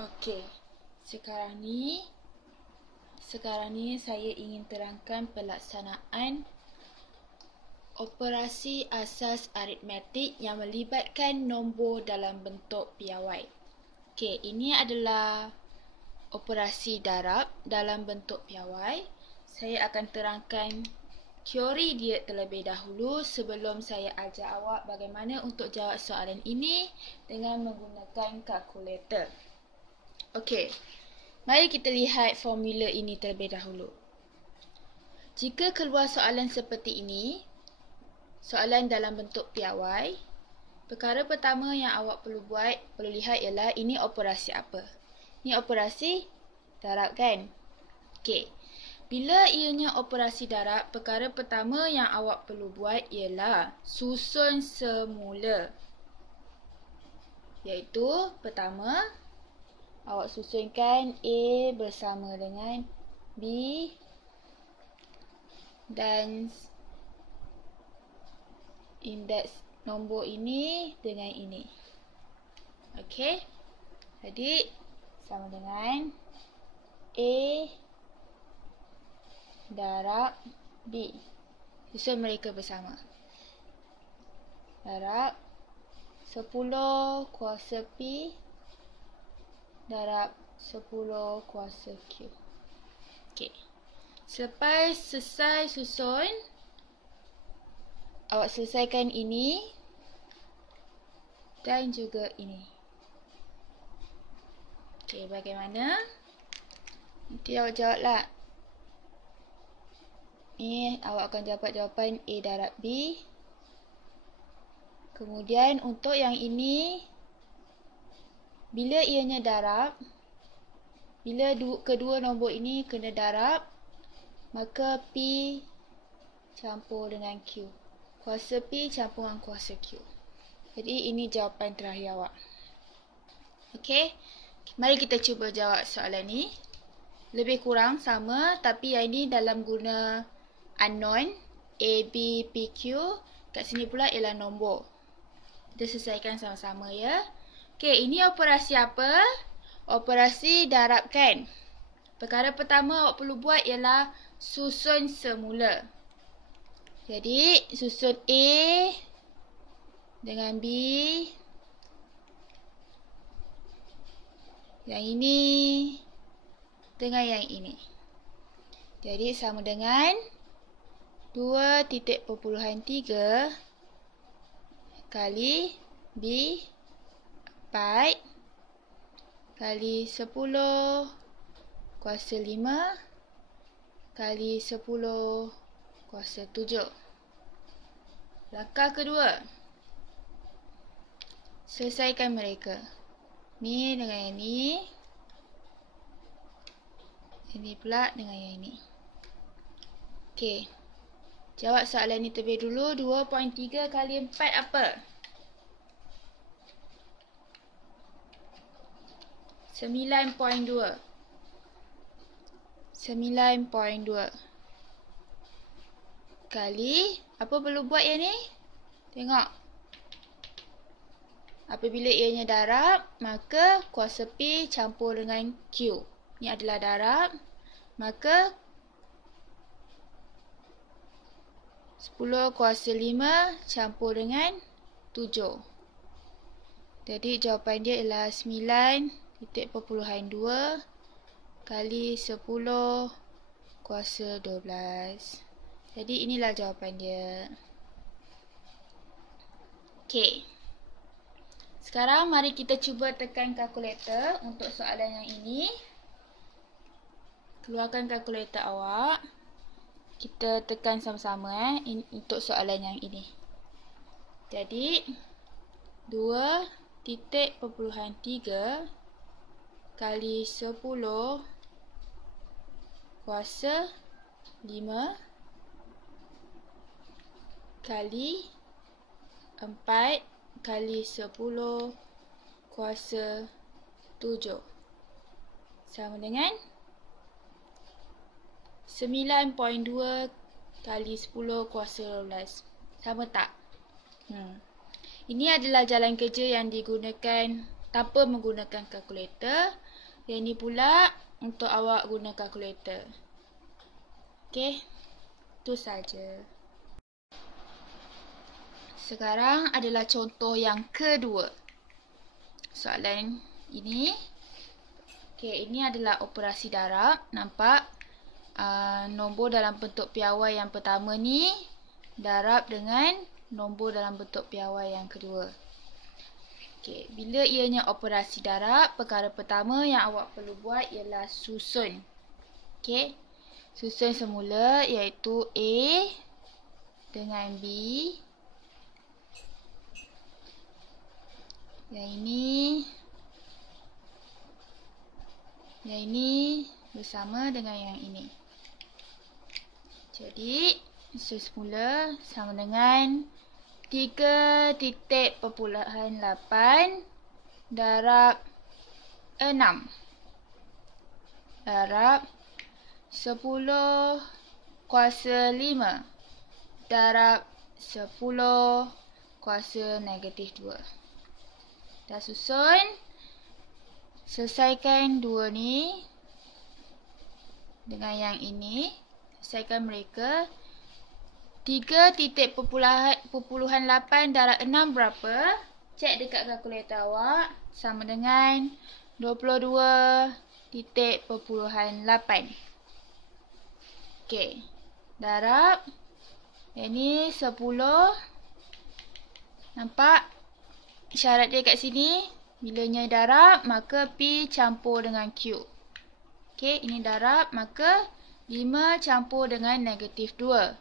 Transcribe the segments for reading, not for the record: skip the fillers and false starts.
Okey. Sekarang ni saya ingin terangkan pelaksanaan operasi asas aritmetik yang melibatkan nombor dalam bentuk piawai. Okey, ini adalah operasi darab dalam bentuk piawai. Saya akan terangkan teori dia terlebih dahulu sebelum saya ajar awak bagaimana untuk jawab soalan ini dengan menggunakan kalkulator. Okey, mari kita lihat formula ini terlebih dahulu. Jika keluar soalan seperti ini, soalan dalam bentuk piawai, perkara pertama yang awak perlu lihat ialah ini operasi apa. Ini operasi darab kan? Okey. Bila ianya operasi darab, perkara pertama yang awak perlu buat ialah susun semula. Iaitu pertama, awak susunkan A bersama dengan B dan indeks nombor ini dengan ini. Okey. Jadi sama dengan A darab B. Susun mereka bersama. Darab 10 kuasa P darab 10 kuasa Q. Okey. Selepas selesai susun, awak selesaikan ini dan juga ini. Okey, bagaimana? Nanti awak jawablah. Ni awak akan dapat jawapan A darab B. Kemudian untuk yang ini, bila ianya darab, bila kedua nombor ini kena darab, maka P campur dengan Q. Kuasa P campur dengan kuasa Q. Jadi ini jawapan terakhir awak. Okey, mari kita cuba jawab soalan ni. Lebih kurang sama, tapi yang ini dalam guna unknown, A, B, P, Q. Kat sini pula ialah nombor. Kita selesaikan sama-sama ya. Okey, ini operasi apa? Operasi darab kan? Perkara pertama awak perlu buat ialah susun semula. Jadi, susun A dengan B. Yang ini dengan yang ini. Jadi, sama dengan 2.3 kali B 4 kali 10 kuasa 5 kali 10 kuasa 7. Langkah kedua, selesaikan mereka. Ni dengan yang ni. Ini pula dengan yang ini. Okey. Jawab soalan ni terlebih dulu. 2.3 kali 4 apa? 9.2. 9.2 kali, apa perlu buat yang ni? Tengok. Apabila ianya darab, maka kuasa P campur dengan Q. Ini adalah darab. Maka 10 kuasa 5 campur dengan 7. Jadi jawapan dia ialah 9.2 kali 10 kuasa 12. Jadi inilah jawapan dia. Okey. Sekarang mari kita cuba tekan kalkulator untuk soalan yang ini. Keluarkan kalkulator awak. Kita tekan sama-sama untuk soalan yang ini. Jadi 2.3 kali 10 kuasa 5 kali 4 kali 10 kuasa 7 sama dengan 9.2 kali 10 kuasa 12. Sama tak? Ini adalah jalan kerja yang digunakan tanpa menggunakan kalkulator. Yang ni pula untuk awak guna kalkulator. Okey, itu saja. Sekarang adalah contoh yang kedua. Soalan ini. Okey, ini adalah operasi darab. Nampak nombor dalam bentuk piawai yang pertama ni darab dengan nombor dalam bentuk piawai yang kedua. Okey, bila ianya operasi darab, perkara pertama yang awak perlu buat ialah susun. Okey. Susun semula iaitu A dengan B. Yang ini bersama dengan yang ini. Jadi, susun semula sama dengan 3.8 darab 6 darab 10 kuasa 5 darab 10 kuasa negatif 2. Dah susun. Selesaikan dua ni dengan yang ini. Selesaikan mereka. 3.8 darab 6 berapa? Cek dekat kalkulator awak. Sama dengan 22.8. Okey. Darab. Yang ni 10. Nampak? Syarat dia kat sini. Bilanya darab, maka P campur dengan Q. Okey, ini darab, maka 5 campur dengan negatif 2.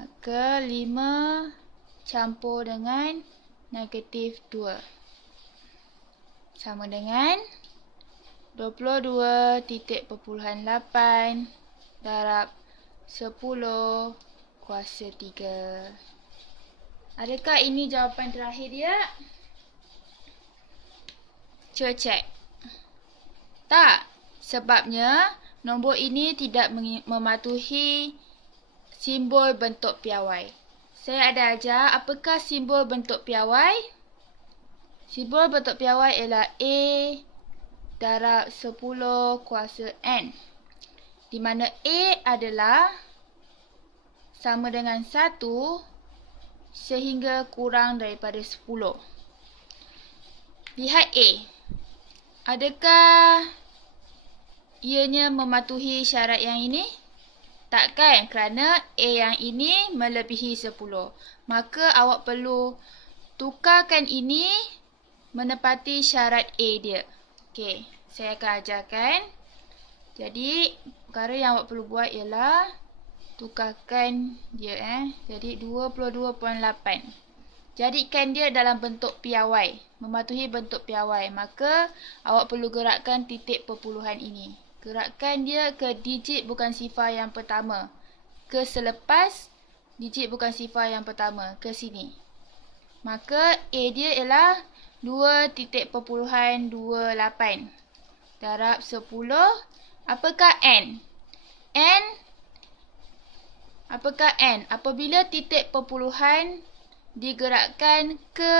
Maka 5 campur dengan negatif 2. Sama dengan 22.8 darab 10 kuasa 3. Adakah ini jawapan terakhir dia? Cuba cek. Tak. Sebabnya nombor ini tidak mematuhi simbol bentuk piawai. Saya ada ajar apakah simbol bentuk piawai? Simbol bentuk piawai ialah A darab 10 kuasa N. Di mana A adalah sama dengan 1 sehingga kurang daripada 10. Lihat A. Adakah ianya mematuhi syarat yang ini? Takkan, kerana A yang ini melebihi 10. Maka awak perlu tukarkan ini menepati syarat A dia. Okey, saya akan ajarkan. Jadi, perkara yang awak perlu buat ialah tukarkan dia. Jadi 22.8. Jadikan dia dalam bentuk piawai. Mematuhi bentuk piawai. Maka awak perlu gerakkan titik perpuluhan ini. Gerakkan dia ke digit bukan sifar yang pertama. Ke selepas digit bukan sifar yang pertama. Ke sini. Maka A dia ialah 2.28 darab 10. Apakah N? Apakah N? Apabila titik perpuluhan digerakkan ke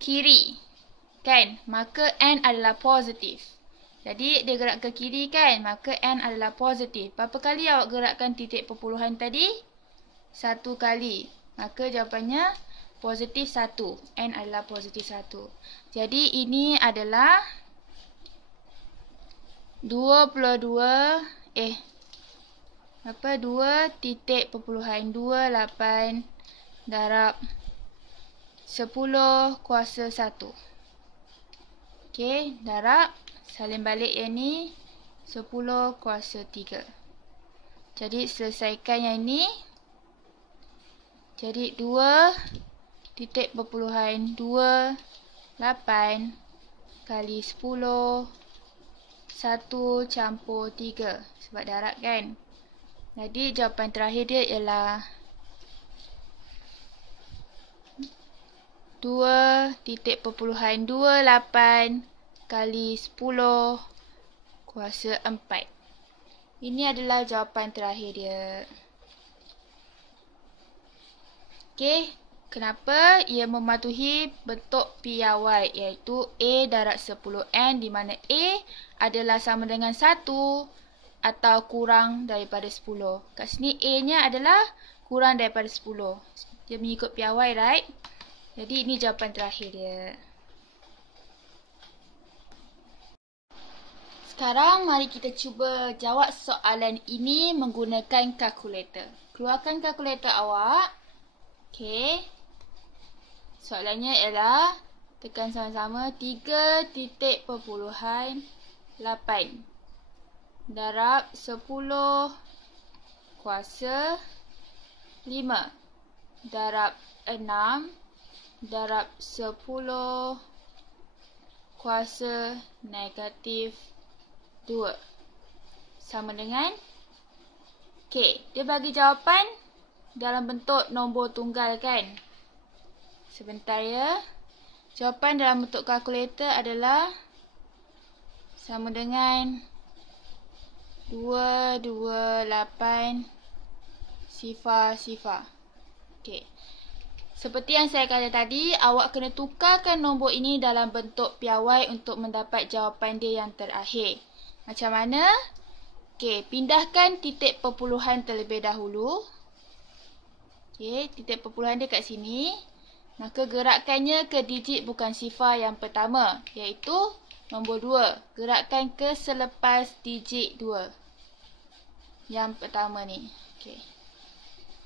kiri, kan? Maka N adalah positif. Jadi, dia gerak ke kiri, kan? Maka N adalah positif. Berapa kali awak gerakkan titik perpuluhan tadi? 1 kali. Maka jawapannya positif 1. N adalah positif 1. Jadi, ini adalah 2.28 darab 10 kuasa 1. Okey, darab salin balik yang ni 10 kuasa 3. Jadi selesaikan yang ni. Jadi 2.28 kali 10 1 campur 3. Sebab darab, kan? Jadi jawapan terakhir dia ialah 2.28 kali 10 kuasa 4. Ini adalah jawapan terakhir dia. Okey, Kenapa? Ia mematuhi bentuk piawai iaitu A darab 10N di mana A adalah sama dengan 1 atau kurang daripada 10. Kat sini A-nya adalah kurang daripada 10. Dia mengikut piawai, right? Jadi ini jawapan terakhir dia. Sekarang mari kita cuba jawab soalan ini menggunakan kalkulator. Keluarkan kalkulator awak. Okey. Soalannya ialah tekan sama-sama 3.8 darab 10 kuasa 5 darab 6 darab 10 kuasa negatif 2 sama dengan K. Dia bagi jawapan dalam bentuk nombor tunggal kan? Sebentar ya. Jawapan dalam bentuk kalkulator adalah sama dengan 228 sifar. Okey. Seperti yang saya kata tadi, awak kena tukarkan nombor ini dalam bentuk piawai untuk mendapat jawapan dia yang terakhir. Macam mana? Okey, pindahkan titik perpuluhan terlebih dahulu. Okey, titik perpuluhan dia kat sini. Maka gerakkannya ke digit bukan sifar yang pertama, iaitu nombor 2. Gerakkan ke selepas digit 2. Yang pertama ni. Okey.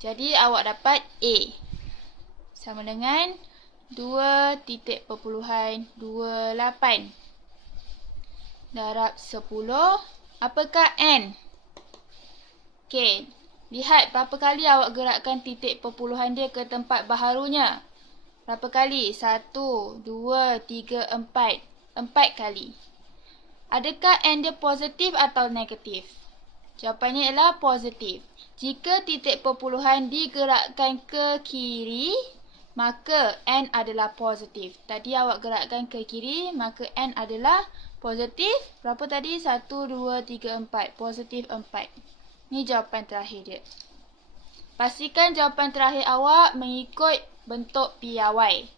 Jadi awak dapat A. Sama dengan 2.28 darab 10. Apakah N? Okey. Lihat berapa kali awak gerakkan titik perpuluhan dia ke tempat baharunya. Berapa kali? 1, 2, 3, 4. 4 kali. Adakah N dia positif atau negatif? Jawapannya ialah positif. Jika titik perpuluhan digerakkan ke kiri, maka N adalah positif. Tadi awak gerakkan ke kiri, maka N adalah positif. Berapa tadi? 1, 2, 3, 4. Positif 4. Ini jawapan terakhir dia. Pastikan jawapan terakhir awak mengikut bentuk piawai.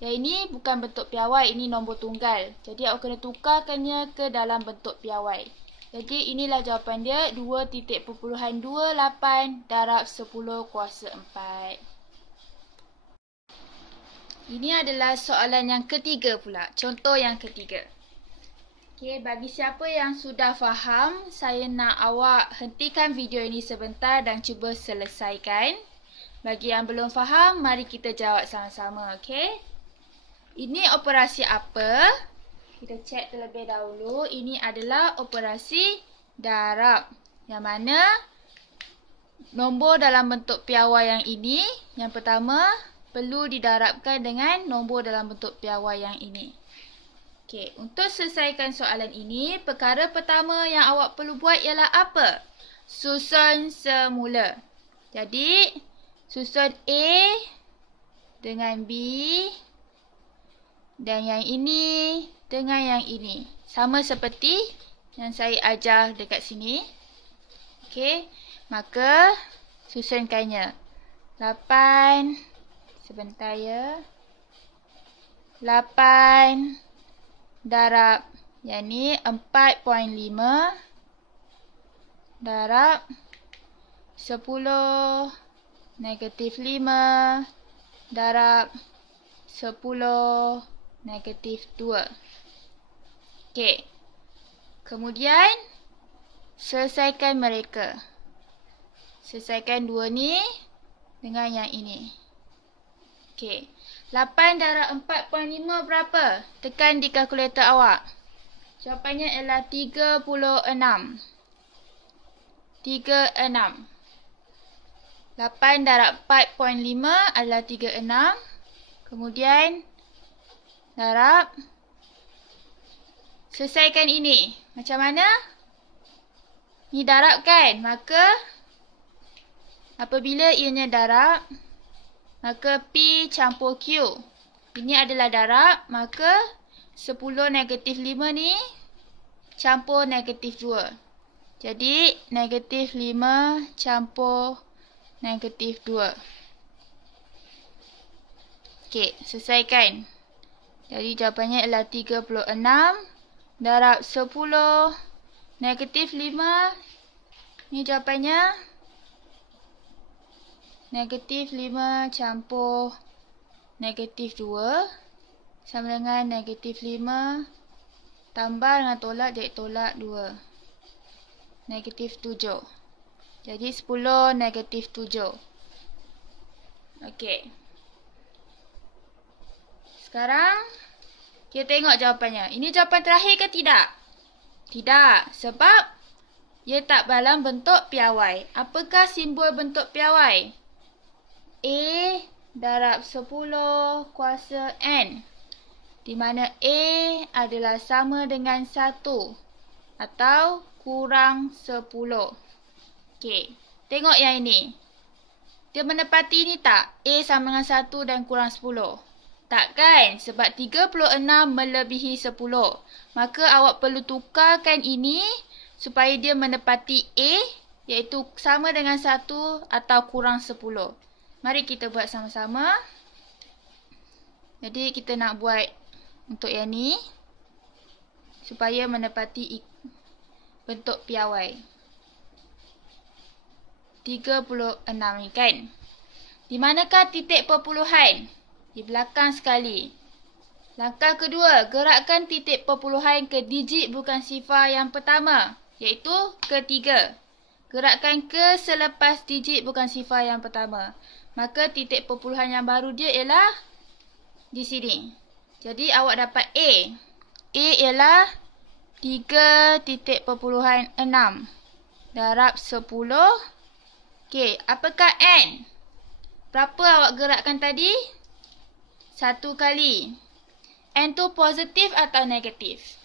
Yang ini bukan bentuk piawai, ini nombor tunggal. Jadi awak kena tukarkannya ke dalam bentuk piawai. Jadi inilah jawapan dia, 2.28 darab 10 kuasa 4. Ini adalah soalan yang ketiga pula. Contoh yang ketiga. Okey, bagi siapa yang sudah faham, saya nak awak hentikan video ini sebentar dan cuba selesaikan. Bagi yang belum faham, mari kita jawab sama-sama, okey? Ini operasi apa? Kita cek terlebih dahulu. Ini adalah operasi darab. Yang mana nombor dalam bentuk piawai yang ini, yang pertama, perlu didarabkan dengan nombor dalam bentuk piawai yang ini. Okey, untuk selesaikan soalan ini, perkara pertama yang awak perlu buat ialah apa? Susun semula. Jadi, susun A dengan B dan yang ini dengan yang ini. Sama seperti yang saya ajar dekat sini. Okey, maka susunkannya. 8, sebentar ya. 8 darab, yang ni 4.5 darab 10 negatif 5 darab 10 negatif 2. Okey. Kemudian selesaikan mereka. Selesaikan dua ni dengan yang ini. Okey. 8 darab 4.5 berapa? Tekan di kalkulator awak. Jawapannya ialah 36. 36. 8 darab 4.5 adalah 36. Kemudian darab. Selesaikan ini. Macam mana? Ni darab kan? Maka apabila ianya darab, maka P campur Q. Ini adalah darab, maka 10 negatif 5 ni campur negatif 2. Jadi, negatif 5 campur negatif 2. Okey, selesaikan. Jadi jawapannya ialah 36 darab 10 negatif 5. Ni jawapannya. Negatif 5 campur negatif 2 sama dengan negatif 5 tambah dengan tolak jadi tolak 2. Negatif 7. Jadi 10 negatif 7. Okey. Sekarang kita tengok jawapannya. Ini jawapan terakhir ke tidak? Tidak. Sebab ia tak dalam bentuk piawai. Apakah simbol bentuk piawai? A darab 10 kuasa N. Di mana A adalah sama dengan 1 atau kurang 10. Okey. Tengok yang ini. Dia menepati ni tak? A sama dengan 1 dan kurang 10. Tak kan? Sebab 36 melebihi 10. Maka awak perlu tukarkan ini supaya dia menepati A, iaitu sama dengan 1 atau kurang 10. Mari kita buat sama-sama. Jadi kita nak buat untuk yang ni supaya menepati bentuk piawai. 36 ni kan? Di manakah titik perpuluhan? Di belakang sekali. Langkah kedua, gerakkan titik perpuluhan ke digit bukan sifar yang pertama, iaitu ketiga. Gerakkan ke selepas digit bukan sifar yang pertama. Maka titik perpuluhan yang baru dia ialah di sini. Jadi awak dapat A. A ialah 3.6 darab 10. Okey, apakah N? Berapa awak gerakkan tadi? 1 kali. N tu positif atau negatif?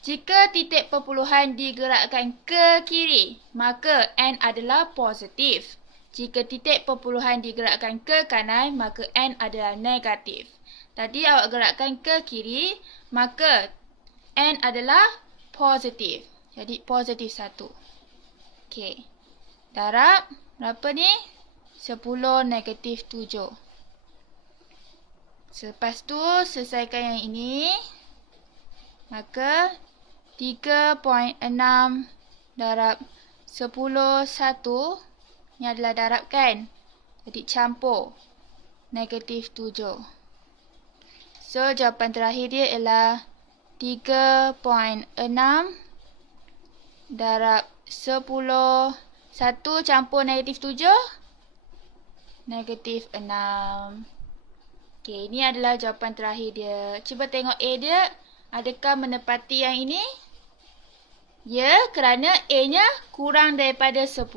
Jika titik perpuluhan digerakkan ke kiri, maka N adalah positif. Jika titik perpuluhan digerakkan ke kanan, maka N adalah negatif. Tadi awak gerakkan ke kiri, maka N adalah positif. Jadi positif 1. Okey. Darab berapa ni? 10 negatif 7. Selepas tu selesaikan yang ini. Maka 3.6 darab 10 1. Ni adalah darab kan? Jadi campur negatif 7. So jawapan terakhir dia ialah 3.6 darab 10 1 campur negatif 7. Negatif 6. Okey, ini adalah jawapan terakhir dia. Cuba tengok A dia. Adakah menepati yang ini? Ya, kerana A-nya kurang daripada 10.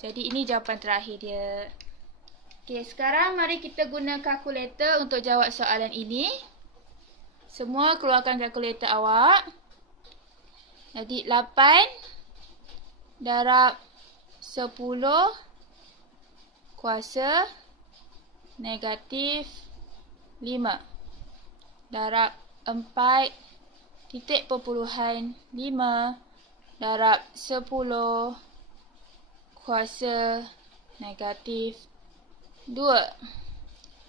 Jadi ini jawapan terakhir dia. Okey, sekarang mari kita guna kalkulator untuk jawab soalan ini. Semua keluarkan kalkulator awak. Jadi 8 darab 10 kuasa negatif 5 darab 4.5 darab 10 kuasa negatif 2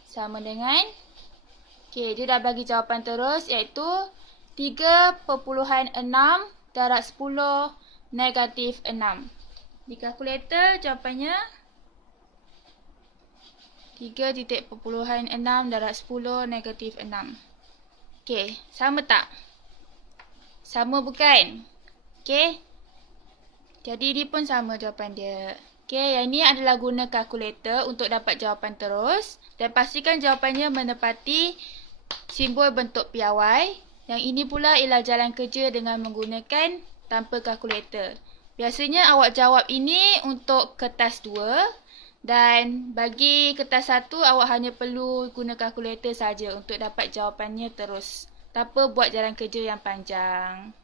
sama dengan, okey, dia dah bagi jawapan terus iaitu 3.6 darab 10 negatif 6. Di kalkulator jawapannya 3.6 darab 10 negatif 6. Okey, sama tak? Sama bukan? Okey. Jadi ini pun sama jawapan dia. Okey, yang ini adalah guna kalkulator untuk dapat jawapan terus. Dan pastikan jawapannya menepati simbol bentuk piawai. Yang ini pula ialah jalan kerja dengan menggunakan tanpa kalkulator. Biasanya awak jawab ini untuk kertas 2. Dan bagi kertas 1, awak hanya perlu guna kalkulator saja untuk dapat jawapannya terus. Tanpa buat jalan kerja yang panjang.